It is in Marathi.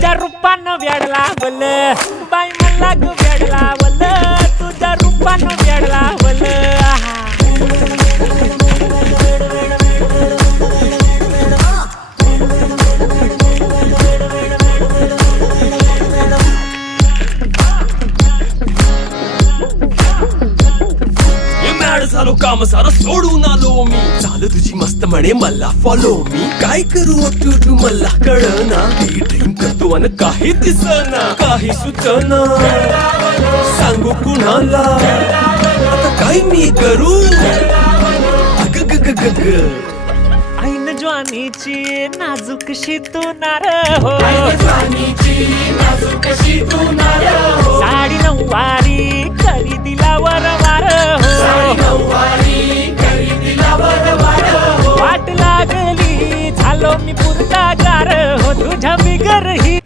तुझ्या रूपानं वेड लावलं बाई मला ग वेड लावलं तुझ्या रूपानं वेड लावलं झालो काम सारा सोडून आलो मी चाल तुझी मस्त म्हणे मला फॉलो मी काय करू तू मला कळना ड्रीम करतो आणि काही दिसना काही सुचना सांगू कुणाला आता काय मी करू अग ग ग ग ग ऐन ज्वानीची नाजूकशी तू नार हो साडी नऊवारी करी दिला वरवार हो वाट लागली झालो मी पुरता गार हो तुझ्या बिगर ही